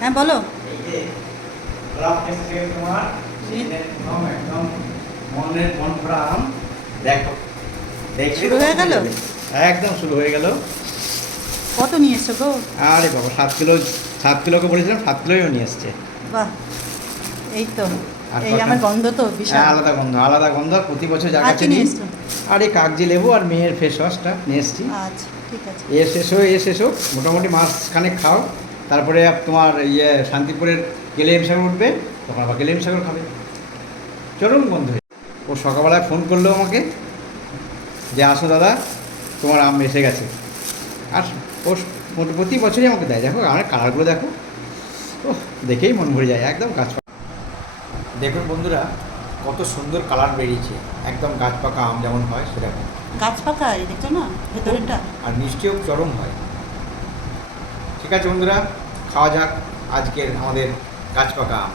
হ্যাঁ বলো। এই যে গোলাপ এসছে তোমার একদম একদম মনের মন ভরা আম। দেখো দেখলে শুরু হয়ে গেল? একদম শুরু হয়ে গেল। কত নিয়ে এসছো গো? আরে বাবা 7 কিলো, 7 কিলোকে বলেছিলাম 7 কিলোও নিয়ে এসছে। বাহ, এই তো আর এই কটা? আমার গন্ধ তো বিশাল। আলাদা গন্ধ, আলাদা গন্ধ। প্রতি বছর যা আর কাছে কি নিয়ে নিই। এসছো? আর এই কাগজি লেবু আর মেয়ের ফেস ওয়াশটা নিয়ে এসছি। আচ্ছা ঠিক আছে। এ শেষ হোক, মোটামুটি মাসখানেক খাও, তারপরে তোমার শান্তিপুরের গেলেম সাগর উঠবে, তখন আবার গেলেম সাগর খাবে। চলুন বন্ধু। ও সকালবেলায় ফোন করলো আমাকে যে আসো দাদা তোমার আম এসে গেছে। আর ও প্রতি বছরই আমাকে দেয়। দেখো আমার কালারগুলো দেখো, ও দেখেই মন ভরে যায় একদম গাছ পাকা। দেখুন বন্ধুরা কত সুন্দর কালার বেরিয়েছে, একদম গাছ পাকা আম যেমন হয় সেরকম। গাছ পাকা এই দেখছো না ভেতরেরটা? আর মিষ্টিও চরম হয়। ঠিক আছে বন্ধুরা, খাওয়া যাক আজকের আমাদের গাছ পাকা আম।